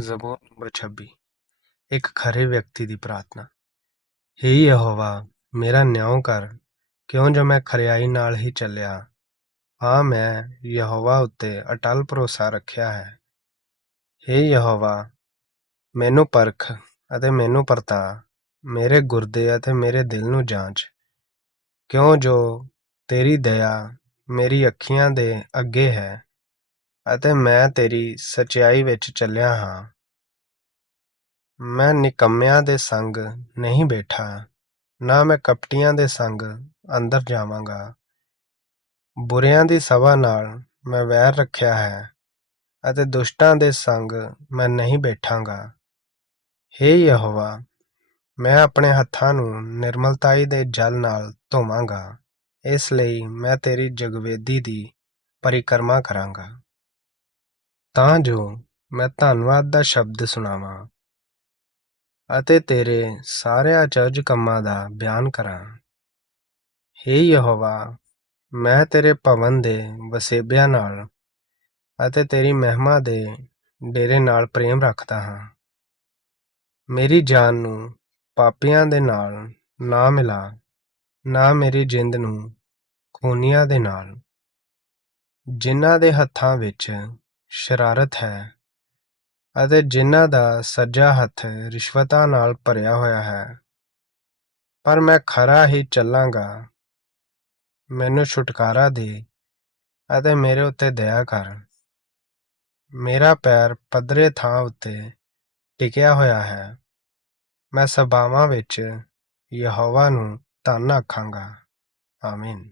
ਜ਼ਬੂਰ number 26 ਇੱਕ ਖਰੇ ਵਿਅਕਤੀ ਦੀ ਪ੍ਰਾਰਥਨਾ। ਹੇ ਯਹੋਵਾ, ਮੇਰਾ ਨਿਆਂ ਕਰ, ਕਿਉਂ ਜੋ ਮੈਂ ਖਰਿਆਈ ਨਾਲ ਹੀ ਚੱਲਿਆ? ਹਾਂ ਮੈਂ ਯਹੋਵਾ ਉੱਤੇ ਅਟਲ ਭਰੋਸਾ ਰੱਖਿਆ ਹੈ। ਹੇ ਯਹੋਵਾ, ਮੈਨੂੰ ਪਰਖ ਅਤੇ ਮੈਨੂੰ ਪਰਤਾ, ਮੇਰੇ ਗੁਰਦੇ ਅਤੇ ਮੇਰੇ ਦਿਲ ਨੂੰ ਜਾਂਚ। ਕਿਉਂ ਜੋ ਤੇਰੀ ਦਇਆ ਮੇਰੀ ਅੱਖੀਆਂ ਦੇ ਅੱਗੇ ਹੈ ਅਤੇ ਮੈਂ ਤੇਰੀ ਸੱਚਿਆਈ ਵਿੱਚ ਚੱਲਿਆ ਹਾਂ। ਮੈਂ ਨਿਕੰਮਿਆਂ ਦੇ ਸੰਗ ਨਹੀਂ ਬੈਠਾ, ਨਾ ਮੈਂ ਕਪਟੀਆਂ ਦੇ ਸੰਗ ਅੰਦਰ ਜਾਵਾਂਗਾ। ਬੁਰਿਆਂ ਦੀ ਸਭਾ ਨਾਲ ਮੈਂ ਵੈਰ ਰੱਖਿਆ ਹੈ ਅਤੇ ਦੁਸ਼ਟਾਂ ਦੇ ਸੰਗ ਮੈਂ ਨਹੀਂ ਬੈਠਾਂਗਾ। ਹੇ ਯਹੋਵਾ, ਮੈਂ ਆਪਣੇ ਹੱਥਾਂ ਨੂੰ ਨਿਰਮਲਤਾਈ ਦੇ ਜਲ ਨਾਲ ਧੋਵਾਂਗਾ, ਇਸ ਲਈ ਮੈਂ ਤੇਰੀ ਜਗਵੇਦੀ ਦੀ ਪਰਿਕਰਮਾ ਕਰਾਂਗਾ। ਤਾਂ ਜੋ ਮੈਂ ਧੰਨਵਾਦ ਦਾ ਸ਼ਬਦ ਸੁਣਾਵਾਂ ਅਤੇ ਤੇਰੇ ਸਾਰੇ ਅਚਰਜ ਕੰਮਾਂ ਦਾ ਬਿਆਨ ਕਰਾਂ। ਹੇ ਯਹੋਵਾ, ਮੈਂ ਤੇਰੇ ਭਵਨ ਦੇ ਵਸੇਬਿਆਂ ਨਾਲ ਅਤੇ ਤੇਰੀ ਮਹਿਮਾ ਦੇ ਡੇਰੇ ਨਾਲ ਪ੍ਰੇਮ ਰੱਖਦਾ ਹਾਂ। ਮੇਰੀ ਜਾਨ ਨੂੰ ਪਾਪੀਆਂ ਦੇ ਨਾਲ ਨਾ ਮਿਲਾ, ਨਾ ਮੇਰੀ ਜਿੰਦ ਨੂੰ ਖੂਨੀਆਂ ਦੇ ਨਾਲ। ਜਿਨ੍ਹਾਂ ਦੇ ਹੱਥਾਂ ਵਿੱਚ ਸ਼ਰਾਰਤ ਹੈ ਅਤੇ ਜਿਨ੍ਹਾਂ ਦਾ ਸੱਜਾ ਹੱਥ ਰਿਸ਼ਵਤਾਂ ਨਾਲ ਭਰਿਆ ਹੋਇਆ ਹੈ। ਪਰ ਮੈਂ ਖਰਾ ਹੀ ਚੱਲਾਂਗਾ। ਮੈਨੂੰ ਛੁਟਕਾਰਾ ਦੇ ਅਤੇ ਮੇਰੇ ਉੱਤੇ ਦਇਆ ਕਰ। ਮੇਰਾ ਪੈਰ ਪੱਧਰੇ ਥਾਂ ਉੱਤੇ ਟਿਕਿਆ ਹੋਇਆ ਹੈ। ਮੈਂ ਸਭਾਵਾਂ ਵਿੱਚ ਯਹੋਵਾ ਨੂੰ ਧੰਨ ਆਖਾਂਗਾ। ਆਮੀਨ।